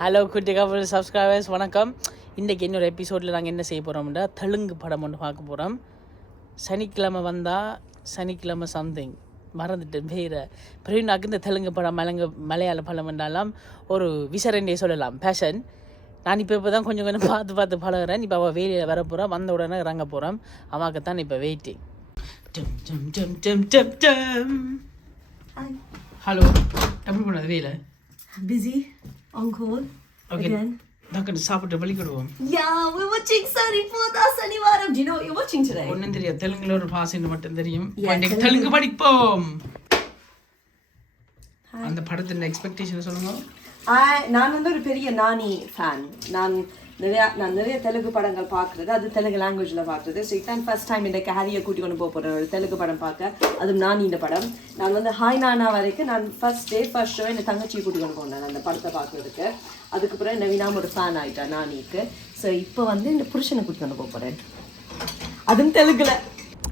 Hello குட்டி கபல் subscribers வணக்கம். இன்றைக்கி இன்னொரு எபிசோடில் நாங்கள் என்ன செய்ய போகிறோம்னா தெலுங்கு படம் ஒன்று பார்க்க போகிறோம். சனிக்கிழமை வந்தால் சனிக்கிழமை சம்திங் மறந்துட்டு வேறு பிரவீனாக்கு இந்த தெலுங்கு படம் மலையாள படம் என்றாலும் ஒரு விசரண்டே சொல்லலாம் பேஷன். நான் இப்போ தான் கொஞ்சம் கொஞ்சம் பார்த்து பழகிறேன். இப்போ அவள் வேலையில் வர போகிறோம், வந்த உடனே இறங்க போகிறோம். அவாக்கு தான் இப்போ வெயிட்டிங். ஹலோ, எப்படி போனது வேலை? Busy, on call. Okay. Again. நாங்கள் சாப்பிட்டு வலிக்கிடுவோம். Yeah, we're watching Saripodha Sanivaram. Do you know what you're watching today? ஒன்றும் தெரியாது, தெலுங்குல ஒரு பாசைன்னு மட்டும் தெரியும். தெலுங்கு படிப்போம். அந்த படத்தின் எக்ஸ்பெக்டேஷன் சொல்லுங்க. நான் வந்து ஒரு பெரிய நானி ஃபேன். நான் நிறைய தெலுங்கு படங்கள் பார்க்குறது, அது தெலுங்கு லாங்குவேஜில் பார்க்குறது. ஸோ இதான் ஃபர்ஸ்ட் டைம் இந்த ஹாரியை கூட்டி கொண்டு போக போகிறேன் ஒரு தெலுங்கு படம் பார்க்க. அதுவும் நானி இந்த படம். நான் வந்து ஹாய் நானா வரைக்கும் நான் ஃபர்ஸ்ட் ஷோ என் தங்கச்சியை கூட்டி கொண்டு போனேன் அந்த படத்தை பார்க்குறதுக்கு. அதுக்கப்புறம் நவீனாம ஒரு ஃபேன் ஆகிட்டேன் நானிக்கு. ஸோ இப்போ வந்து இந்த புருஷனை கூட்டி கொண்டு போக போகிறேன், அதுவும் தெலுங்குல.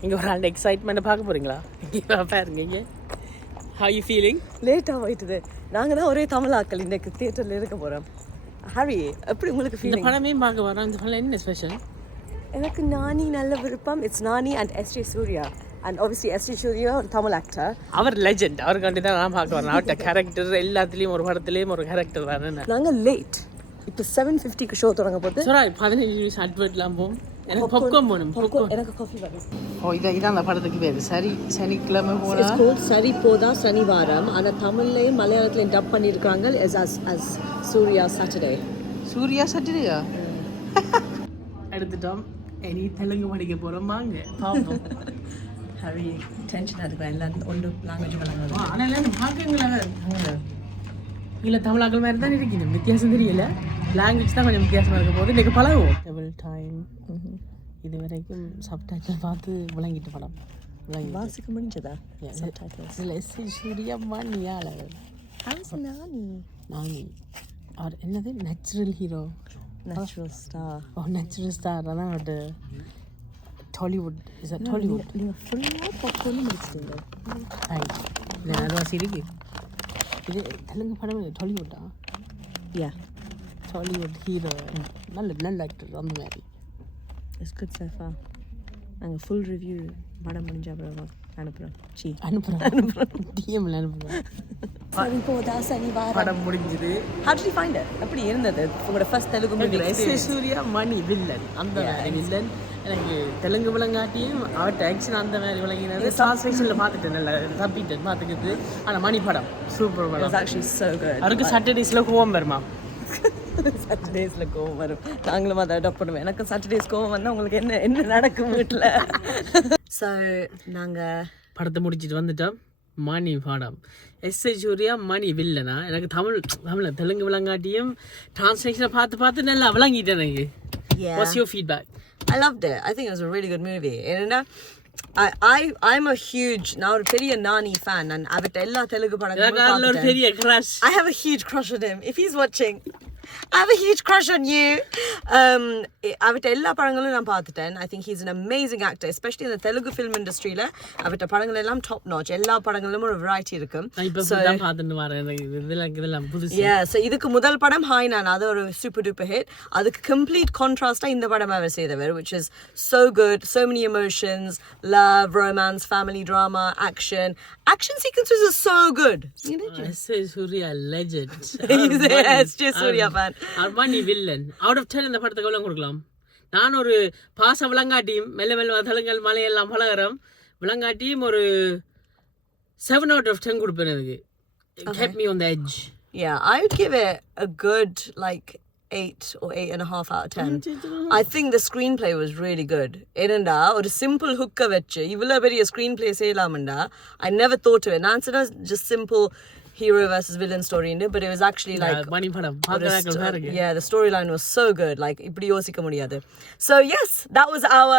இங்கே ஒரு ஆண்டு எக்ஸைட்மெண்ட்டை பார்க்க போகிறீங்களா? இங்கே பாருங்க. இங்கே how you feeling? லேட்டாக போயிட்டுது. நாங்கள் தான் ஒரே தமிழாக்கள் இன்றைக்கு தியேட்டரில் இருக்க போகிறோம். ஹரி, எப்படி உங்களுக்கு இந்த ஃபீலிங்? படமே பார்க்க வரோம். இந்த படம் என்ன ஸ்பெஷல்? எனக்கு நானி நல்ல விருப்பம். It's Nani and SJ Suryah. And obviously SJ Suryah ஒரு தமிழ் ஆக்டர். அவர் லெஜெண்ட். அவருக்காண்டி தான் நான் பார்க்க வரேன். அவர்கிட்ட கேரக்டர் எல்லாத்துலேயும் ஒரு படத்துலேயும் ஒரு கேரக்டர் தானே. நாங்கள் லேட். இப்போ 7:50க்கு ஷோ தொடங்க போது. சாரி, 15 நிமிஷம் அட்வர்ட்லாம் போகும். எனக்கு பாப்கார்ன் வேணும். எனக்கு காஃபி வேணும். ஓ, இதான் அந்த படத்துக்கு பேர். சனிக்கிழமை போனால் சரிபோதா சனிவாரம். ஆனால் தமிழ்லையும் மலையாளத்துலையும் டப் பண்ணியிருக்காங்க as சூர்யா சாட்டர்டே. சூர்யா சாட்டர்டேயா எடுத்துட்டோம். இனி தெலுங்கு படிக்க போகிறோம். வாங்க பார்ப்போம். ஹரி டென்ஷனாக இருக்கிறேன். எல்லாம் ஒன்று லாங்குவேஜ் வழங்க. ஆனால் எல்லாம் பார்க்குங்களா இல்லை தமிழாக்கள் மாதிரி தான் இருக்குது. வித்தியாசம் தெரியல. லாங்குவேஜ் தான் கொஞ்சம் வித்தியாசமாக இருக்க போது. இன்றைக்கு பழகுவோம். டபுள் டைம் இது வரைக்கும் சப்டைட்டில் பார்த்து விளங்கிட்டு படம் வாசிக்க முடிஞ்சதா? இதில் எஸ்சி சூர்யா மணியால் நானி அவர் என்னது நேச்சுரல் ஹீரோ, நேச்சுரல் ஸ்டார். ஓ நேச்சுரல் ஸ்டார். அதான் ஒரு டாலிவுட். Is a Tollywood. நீங்கள் ஃபுல்லாக பக்கம் முடிச்சிட்டீங்க. ரைட். இல்லை அதுவாக சிரிக்கு. இது தெலுங்கு படம் டாலிவுட்டா? யா, டாலிவுட் ஹீரோ. நல்ல ஆக்டர் அந்த மாதிரி. It's good Safa. நாங்கள் ஃபுல் ரிவ்யூ படம் முடிஞ்ச அப்புறம் அனுப்புகிறோம். டிஎம்ல அனுப்புகிறோம். சரிபோதா சனிவாரம் படம் முடிஞ்சது. How did you find it? எப்படி இருந்தது உங்களோட first Telugu movie? SA Surya Mani villain. அந்த வில்லன் எனக்கு தெலுங்கு விளங்காட்டியும் அவர்கிட்ட ஆக்ஷன் அந்த மாதிரி விளங்கினது. டிரான்ஸ்லேஷனில் பார்த்துட்டேன், நல்லா தப்பிட்டேன் பார்த்துக்கிட்டு. ஆனால் மணி படம் சூப்பர் படம். It's actually so good. அவருக்கு சாட்டர்டேஸில் கோவம் வருமா? சாட்டர்டேஸில் கோவம் வரும். நாங்களும் அதை அடாப்ட் பண்ணுவேன். எனக்கு சாட்டர்டேஸ் கோவம் வந்தால் உங்களுக்கு என்ன நடக்கும் வீட்டில்? ஸோ நாங்கள் படத்தை முடிச்சுட்டு வந்துட்டோம். மணி படம். எஸ்ஏ சூர்யா மணி வில்லனா. எனக்கு தெலுங்கு விளங்காட்டியும் டிரான்ஸ்லேஷனை பார்த்து நல்லா விளங்கிட்டேன் எனக்கு. What's your feedback? I loved it. I think it was a really good movie. I'm a huge now பெரிய நானி fan and அவர்ட்ட எல்லா தெலுங்கு படங்களும் ஒரு பெரிய crush. I have a huge crush on him. If he's watching, I have a huge crush on you. அவர்ட்ட எல்லா படங்களும் நான் பார்த்துட்டேன். I think he's an amazing actor, especially in the Telugu film industry. அவர்ட்ட படங்கள் எல்லாம் top notch. எல்லா படங்களிலும் ஒரு variety இருக்கும். இப்போ தான் பார்த்துட்டு வரேன். இதெல்லாம் புதுசு. Yeah, so இதுக்கு முதல் படம் ஹாய் நான், அது ஒரு super duper hit. அதுக்கு complete contrast இந்த படம் அவர் செய்தவர், which is so good, so many emotions, love, romance, family drama, action sequences are so good. SA Suryah legend. SJ Suryah fan. Mani villain. Out of 10 இந்த படத்துக்கு எவ்வளோ கொடுக்கலாம்? நான் ஒரு பாச விளங்காட்டியும் மெல்ல தெலுங்கல் மலையெல்லாம் பழகிறோம் விளங்காட்டியும் ஒரு 7 out of 10 கொடுப்பேன். அதுக்கு kept me on the edge. Yeah, I would give it a good 8 or 8.5 out of 10. I think the screenplay was really good. Eranda ஒரு simple hook வச்சு இவ்வளவு பெரிய screenplay செய்யலாம்டா. I never thought of it. நான் சொன்னா just simple hero versus villain story, but it was actually like மணி படம் பார்க்கறதுக்கு பாருங்க. Yeah, the storyline was so good. Like இப்படி யோசிக்க முடியாது. So yes, that was our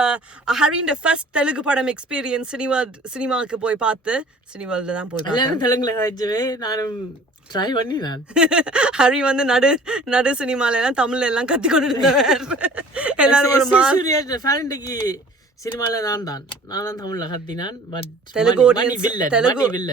Harinda first Telugu padam experience. சினிமாக்கு போய் பார்த்து சினிமால தான் போய் பார்த்தேன். எல்லாரும் தெலுங்குல கதைச்சவே நானும் ட்ரை பண்ணி நான் ஹரி வந்து நடு சினிமால எல்லாம் தமிழ்ல எல்லாம் கத்தி கொண்டு இருந்தவர். எல்லாரும் ஒரு சூர்யா ஃபேன்டிக்கு சினிமாவில் நான் தான் தமிழில் கத்தினான். பட்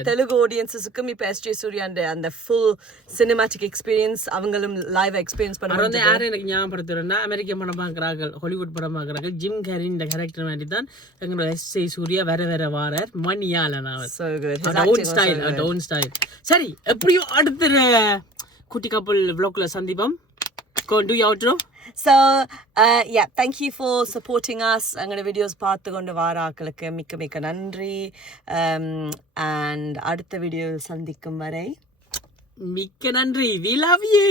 தெலுங்கு ஆடியன்ஸுக்கும் இப்போ எஸ்ஜே சூர்யா அந்த ஃபுல் சினிமாட்டிக் எக்ஸ்பீரியன்ஸ் அவங்களும் லைவ் எக்ஸ்பீரியன்ஸ் பண்ணுவாங்க. யாரும் எனக்கு ஞாபகப்படுத்துறேன்னா அமெரிக்க படம் பார்க்குறார்கள், ஹாலிவுட் படம் பார்க்குறார்கள். ஜிம் கேரி இந்த கேரக்டர் மாதிரி தான் எங்களோட எஸ்ஜே சூர்யா வேற வாரார். மணியாளன் அவர் ஸ்டைல். சரி, எப்படியோ அடுத்த குட்டி கப்பல் vlogல சந்திப்போம். Go and do your outro. So, yeah, thank you for supporting us. எங்களோட வீடியோஸ் பார்த்து கொண்டு வார ஆக்களுக்கு மிக்க நன்றி. And அடுத்த வீடியோ சந்திக்கும் வரை மிக்க நன்றி. We love you.